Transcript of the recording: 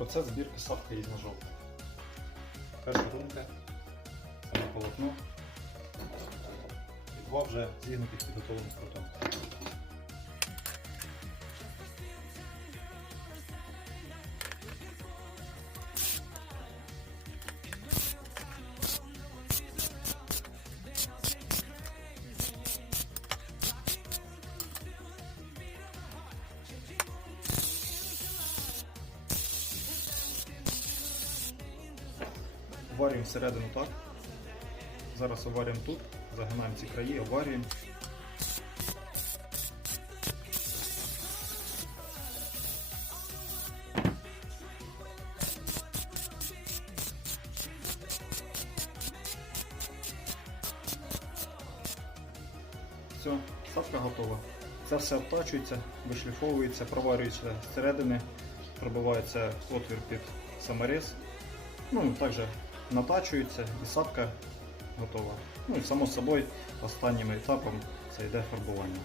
Процес збірки сапки із ножовки. Перша рунка, саме полотно. І два вже зігнутих підготовлених крутом. Оварюємо всередину так. Зараз оварюємо тут, загинаємо ці краї, оварюємо. Все, сапка готова. Це все обтачується, вишліфовується, проварюється зсередини, пробивається отвір під саморез. Ну, також натачується і сапка готова. Ну і само собою останнім етапом це йде фарбування.